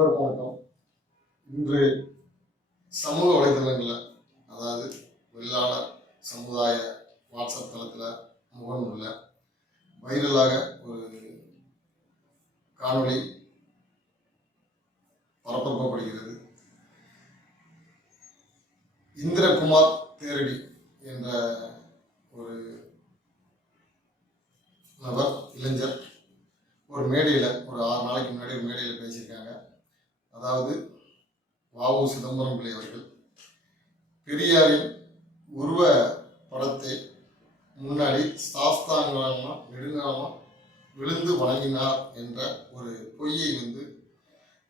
அனைவருக்கும் வணக்கம் இன்று சமூக வலைதளங்களில் அதாவது வெள்ளாள சமுதாய வாட்ஸ்அப் தளத்தில் முகநூலில் வைரலாக ஒரு காணொளி பரப்பப்படுகிறது இந்திரகுமார் தேரடி என்ற ஒரு நபர் இளைஞர் ஒரு மேடையில் ஒரு ஆறு நாளைக்கு முன்னாடி ஒரு மேடையில் பேசியிருக்காங்க. அதாவது வாவு சிதம்பரம் பிள்ளை அவர்கள் பெரியாரின் உருவ படத்தை முன்னாடி சாஸ்தாங்கலமா நெடுங்காலமாக விழுந்து வணங்கினார் என்ற ஒரு பொய்யை வந்து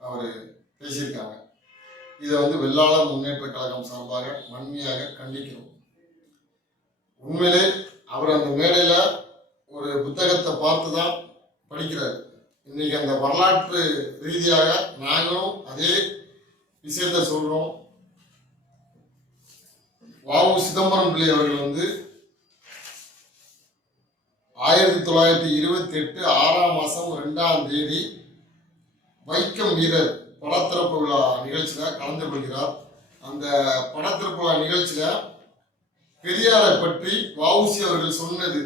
அவர் பேசியிருக்காங்க. இதை வந்து வெள்ளாள முன்னேற்ற கழகம் சார்பாக வன்மையாக கண்டிக்கிறோம். உண்மையிலே அவர் அந்த மேடையில் ஒரு புத்தகத்தை பார்த்து தான் படிக்கிறார். இன்னைக்கு அந்த வரலாற்று ரீதியாக நாங்களும் அதே விஷயத்த சொல்றோம். வாவு சிதம்பரம் பிள்ளை அவர்கள் வந்து ஆயிரத்தி தொள்ளாயிரத்தி இருபத்தி எட்டு ஆறாம் மாசம் ரெண்டாம் தேதி வைக்கம் வீரர் படத்திறப்பு விழா நிகழ்ச்சியில கலந்து கொள்கிறார். அந்த படத்திறப்பு விழா நிகழ்ச்சியில பெரியாரை பற்றி வாவுசி அவர்கள் சொன்னது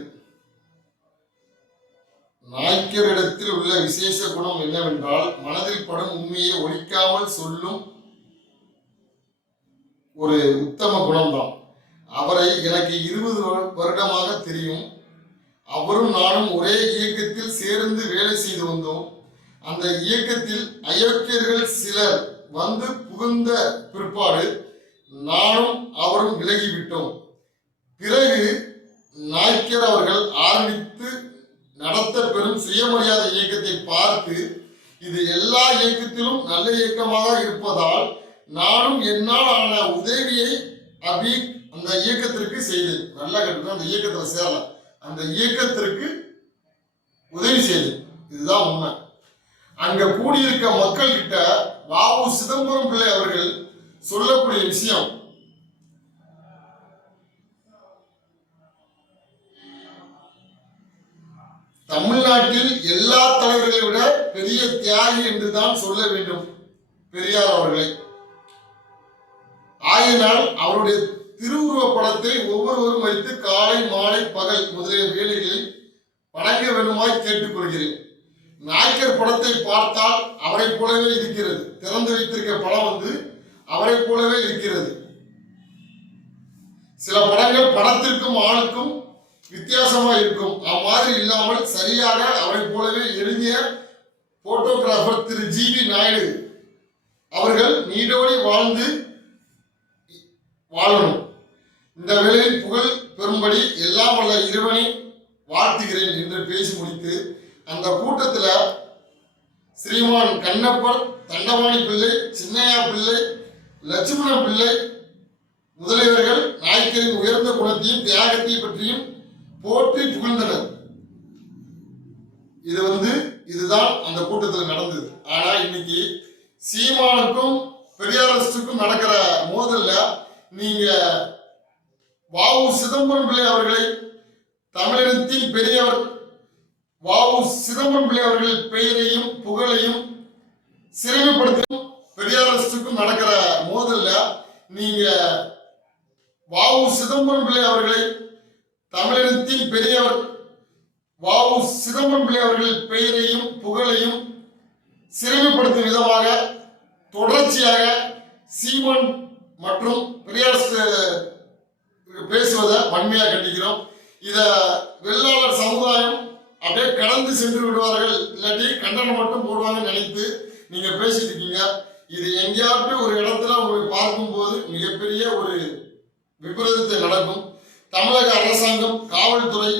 நாய்க்கரிடத்தில் உள்ள விசேஷ குணம் என்னவென்றால் மனதில் படும் உண்மையை ஒழிக்காமல் சொல்லும் ஒரு உத்தம குணம்தான். அவரை எனக்கு இருபது வருடமாக தெரியும். அவரும் நானும் ஒரே இயக்கத்தில் சேர்ந்து வேலை செய்து வந்தோம். அந்த இயக்கத்தில் அயோக்கியர்கள் சிலர் வந்து புகுந்த பிற்பாடு நானும் அவரும் விலகிவிட்டோம். பிறகு நாய்க்கர் அவர்கள் ஆரம்பித்து நடத்த பெறும் சுயமரியாதை இயக்கத்தை பார்த்து இது எல்லா இயக்கத்திலும் நல்ல இயக்கமாக இருப்பதால் நானும் என்னால் ஆன உதவியை அபி அந்த இயக்கத்திற்கு செய்தேன். நல்ல கட்டணம் அந்த இயக்கத்தில் சேரல. அந்த இயக்கத்திற்கு உதவி செய்தேன். இதுதான் உண்மை. அங்க கூடியிருக்க மக்கள் கிட்ட வாவு சிதம்பரம் பிள்ளை அவர்கள் சொல்லக்கூடிய விஷயம் தமிழ்நாட்டில் எல்லா தலைவர்களை விட பெரிய தியாகி என்று தான் சொல்ல வேண்டும் பெரியார் அவர்களை. ஆயினால் அவருடைய திருவுருவ படத்தை ஒவ்வொருவரும் வைத்து காலை மாலை பகல் முதலிய வேலைகளில் வணங்க வேண்டுமாய் கேட்டுக்கொள்கிறேன். நாயக்கர் படத்தை பார்த்தால் அவரை போலவே இருக்கிறது. திறந்து வைத்திருக்க படம் வந்து அவரை போலவே இருக்கிறது. சில படங்கள் படத்திற்கும் ஆளுக்கும் வித்தியாசமா இருக்கும். அம்மாதிரி இல்லாமல் சரியாக அவரை போலவே எழுதிய photographer Thiru G V Naidu அவர்கள் நீடோடி வாழ்ந்து வாழணும். இந்த வேளையில் புகழ் பெறும்படி எல்லாம் வல்ல இறைவனை வாழ்த்துகிறேன் என்று பேசி முடித்து அந்த கூட்டத்தில் ஸ்ரீமான் கண்ணப்பன் தண்டவாணி பிள்ளை சின்னையா பிள்ளை லட்சுமண பிள்ளை முதலியவர்கள் நாயக்கரின் உயர்ந்த குணத்தையும் தியாகத்தையும் பற்றியும் போற்றி புகழ்ந்தனர். இது வந்து இதுதான் அந்த கூட்டத்தில் நடந்தது. ஆனா இன்னைக்கு சீமானுக்கும் பெரியாரசுக்கும் நடக்கிற மோதல்ல நீங்க வாவு சிதம்பரம் பிள்ளை அவர்களை தமிழினத்தின் பெரியவர் வாவு சிதம்பரம் பிள்ளை அவர்கள் பெயரையும் புகழையும் சிறுமைப்படுத்தும் பெரியாரசுக்கும் நடக்கிற மோதல்ல நீங்க வாவு சிதம்பரம் பிள்ளை அவர்களை தமிழினத்தின் பெரியவர் வாவு சிதம்பரம் பிள்ளை அவர்கள் பெயரையும் புகழையும் சிறுமைப்படுத்தும் விதமாக தொடர்ச்சியாக சீமான் மற்றும் பெரியார் பேசுவதை வன்மையாக கண்டிக்கிறோம். இத வெள்ளாளர் சமுதாயம் அப்படியே கடந்து சென்று விடுவார்கள் இல்லாட்டி கண்டனம் மட்டும் போடுவாங்கன்னு நினைத்து நீங்க பேசிட்டு இருக்கீங்க. இது எங்கேயாவது ஒரு இடத்துல உங்களை பார்க்கும்போது மிகப்பெரிய ஒரு விபரீதத்தை நடக்கும். தமிழக அரசாங்கம் காவல்துறை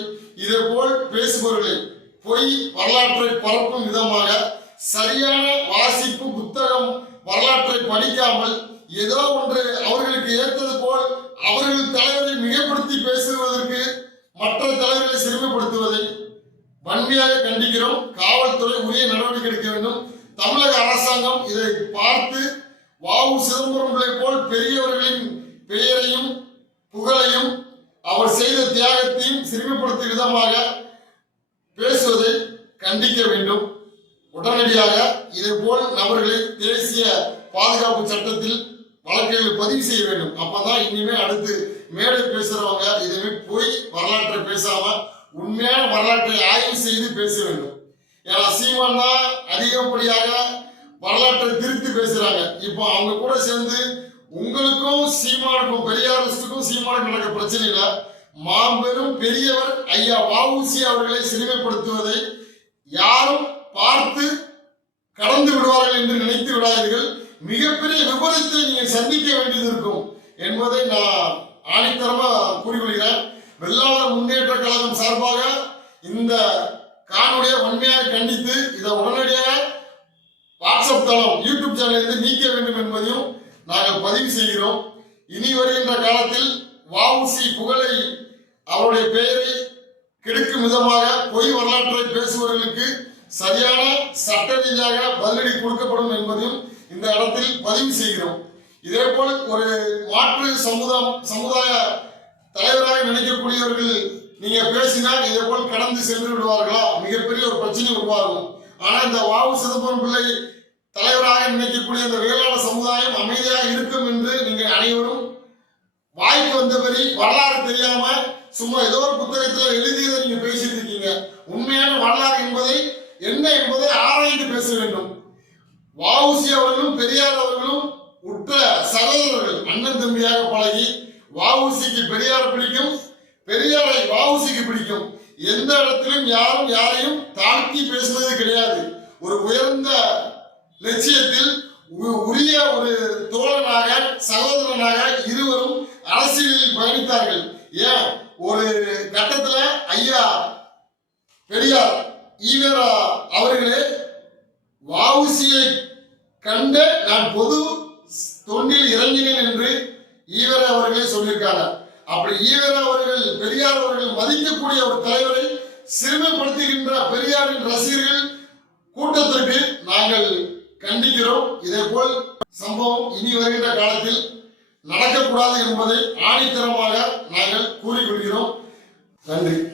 இதே போல் பேசுபவர்களை பொய் வரலாற்றை பரப்பும் விதமாக சரியான வாசிப்பு புத்தகம் வரலாற்றை படிக்காமல் ஏதோ ஒன்று அவர்களுக்கு ஏற்றது போல் அவர்கள் தலைவரை மிகப்படுத்தி பேசுவதற்கு மற்ற தலைவர்களை சிறுமைப்படுத்துவதை வன்மையாக கண்டிக்கிறோம். காவல்துறை உரிய நடவடிக்கை எடுக்க வேண்டும். தமிழக அரசாங்கம் இதை பார்த்து வாவு சிதம்பரம் போல் பெரியவர்களின் பெயரையும் புகழையும் தியாகத்தையும் சிறுமைப்படுத்தும் விதமாக பேசுவதை கண்டிக்க வேண்டும். உடனடியாக இதேபோல் நபர்களை தேசிய பாதுகாப்பு சட்டத்தில் வழக்குகள் பதிவு செய்ய வேண்டும். அப்பதான் இனிமே அடுத்து மேடை பேசுறவங்க இதுவே போய் வரலாற்றை பேசாம உண்மையான வரலாற்றை ஆய்வு செய்து பேச வேண்டும். ஏன்னா சீமான் தான் அதிகப்படியாக வரலாற்றை திருத்தி பேசுறாங்க. இப்போ அவங்க கூட சேர்ந்து உங்களுக்கும் சீமானுக்கும் பெரியாரிஸ்டுக்கும் சீமானுக்கும் நடக்க பிரச்சனை இல்லை மாபெரும் பெரியவர் ஐயா வஉசி அவர்களை சிறுமைப்படுத்துவதை யாரும் பார்த்து கடந்து விடுவார்கள் என்று நினைத்து விடாதீர்கள். மிகப்பெரிய விபரத்தை நீங்கள் சந்திக்க வேண்டியது இருக்கும் என்பதை நான் ஆணித்தரமா கூறிக்கொள்கிறேன். வெள்ளாளர் முன்னேற்ற கழகம் சார்பாக இந்த காணொலியை வன்மையாக கண்டித்து இதை உடனடியாக வாட்ஸ்அப் தளம் யூடியூப் சேனலிலிருந்து நீக்க வேண்டும் என்பதையும் நாங்கள் பதிவு செய்கிறோம். இனி வருகின்ற காலத்தில் வாவுசி புகழை அவருடைய பெயரை கெடுக்கும் விதமாக பொய் வரலாற்றை பேசுபவர்களுக்கு சரியான சட்ட ரீதியாக பதிலடி கொடுக்கப்படும் என்பதையும் இந்த இடத்தில் பதிவு செய்கிறோம். இதே போல் ஒரு மாற்று சமுதாயம் சமுதாய தலைவராக நினைக்கக்கூடியவர்கள் நீங்க பேசினால் இதே போல் கடந்து சென்று விடுவார்களா? மிகப்பெரிய ஒரு பிரச்சனை உருவாகும். ஆனா இந்த வாவு சிதம்பரம் பிள்ளை தலைவராக நினைக்கக்கூடிய இந்த வேளாண் சமுதாயம் அமைதியாக இருக்கும் என்று நீங்கள் அனைவரும் வாய்ப்பு வந்தபடி வரலாறு தெரியாம சும்மா ஏதோ ஒரு புத்தகத்துல எழுதியதை நீங்க பேசிட்டு இருக்கீங்க. உண்மையான வரலாறு என்பதை என்ன என்பதை ஆராய்ந்து பேச வேண்டும். வாவுசி அவர்களும் பெரியார் அவர்களும் உற்ற சகோதரர்கள் அண்ணன் தம்பியாக பழகி வாவுசிக்கு பெரியார் பிடிக்கும் பெரியாரை வாவுசிக்கு பிடிக்கும். எந்த இடத்திலும் யாரும் யாரையும் தாழ்த்தி பேசுவது கிடையாது. ஒரு உயர்ந்த லட்சியத்தில் உ- உரிய ஒரு தோழனாக சகோதரனாக இருவரும் அரசியலில் பயணித்தார்கள். ஏன்? ஒரு கட்டத்துல ஐயா பெரியார் ஈவேரா அவர்களே வஉசியை கண்டு நான் பொது தொண்டில் இறங்கினேன் என்று ஈவேரா அவர்களே சொல்லியிருக்காங்க. அப்படி ஈவேரா அவர்கள் பெரியார் அவர்கள் மதிக்கக்கூடிய ஒரு தலைவரை சிறுமைப்படுத்துகின்ற பெரியாரின் ரசிகர்கள் கூட்டத்திற்கு நாங்கள் கண்டிக்கிறோம். இதே போல் சம்பவம் இனி வருகின்ற காலத்தில் நடக்கக்கூடாது என்பதை ஆணித்தரமாக நாங்கள் கூறிக்கொள்கிறோம். நன்றி.